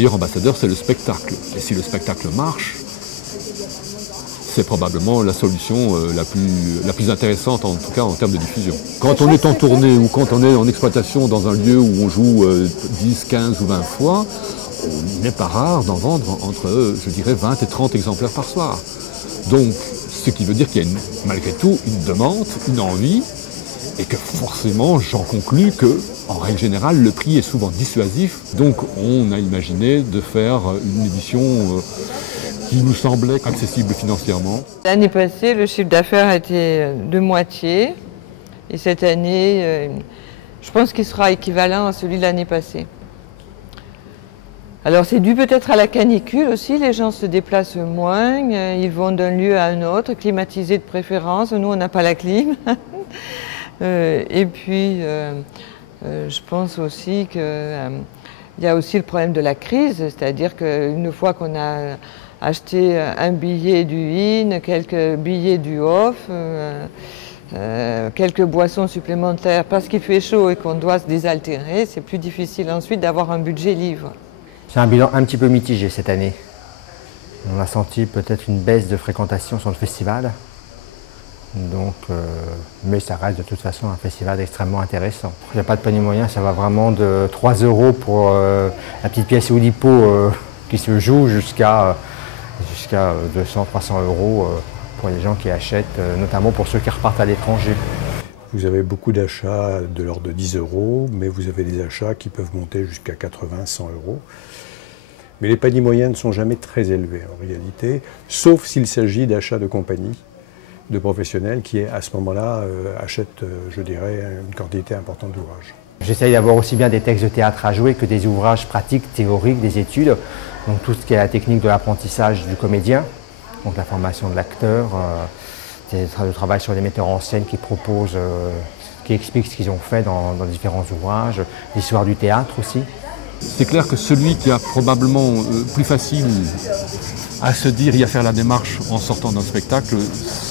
meilleur ambassadeur, c'est le spectacle. Et si le spectacle marche, c'est probablement la solution la plus intéressante, en tout cas en termes de diffusion. Quand on est en tournée ou quand on est en exploitation dans un lieu où on joue 10, 15 ou 20 fois, il n'est pas rare d'en vendre entre, je dirais, 20 et 30 exemplaires par soir. Donc, ce qui veut dire qu'il y a malgré tout une demande, une envie, et que forcément, j'en conclus que, en règle générale, le prix est souvent dissuasif. Donc, on a imaginé de faire une édition qui nous semblait accessible financièrement. L'année passée, le chiffre d'affaires était de moitié. Et cette année, je pense qu'il sera équivalent à celui de l'année passée. Alors c'est dû peut-être à la canicule aussi, les gens se déplacent moins, ils vont d'un lieu à un autre, climatisés de préférence, nous on n'a pas la clim. Et puis je pense aussi qu'il y a aussi le problème de la crise, c'est-à-dire qu'une fois qu'on a acheté un billet du IN, quelques billets du OFF, quelques boissons supplémentaires parce qu'il fait chaud et qu'on doit se désaltérer, c'est plus difficile ensuite d'avoir un budget livre. C'est un bilan un petit peu mitigé cette année. On a senti peut-être une baisse de fréquentation sur le festival. Donc, mais ça reste de toute façon un festival extrêmement intéressant. Il n'y a pas de panier moyen, ça va vraiment de 3 € pour la petite pièce Oulipo qui se joue jusqu'à 200, 300 € pour les gens qui achètent, notamment pour ceux qui repartent à l'étranger. Vous avez beaucoup d'achats de l'ordre de 10 €, mais vous avez des achats qui peuvent monter jusqu'à 80, 100 €. Mais les paniers moyens ne sont jamais très élevés en réalité, sauf s'il s'agit d'achats de compagnies, de professionnels qui à ce moment-là achètent, je dirais, une quantité importante d'ouvrages. J'essaye d'avoir aussi bien des textes de théâtre à jouer que des ouvrages pratiques, théoriques, des études, donc tout ce qui est la technique de l'apprentissage du comédien, donc la formation de l'acteur, le travail sur les metteurs en scène qui proposent, qui expliquent ce qu'ils ont fait dans différents ouvrages, l'histoire du théâtre aussi. C'est clair que celui qui a probablement plus facile à se dire et à faire la démarche en sortant d'un spectacle,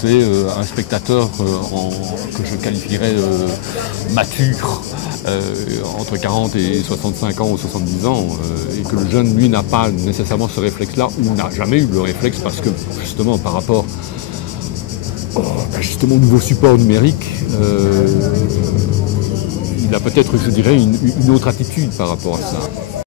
c'est un spectateur que je qualifierais mature, entre 40 et 65 ans ou 70 ans, et que le jeune, lui, n'a pas nécessairement ce réflexe-là, ou n'a jamais eu le réflexe, parce que justement par rapport justement au nouveau support numérique, il a peut-être, je dirais, une autre attitude par rapport à ça.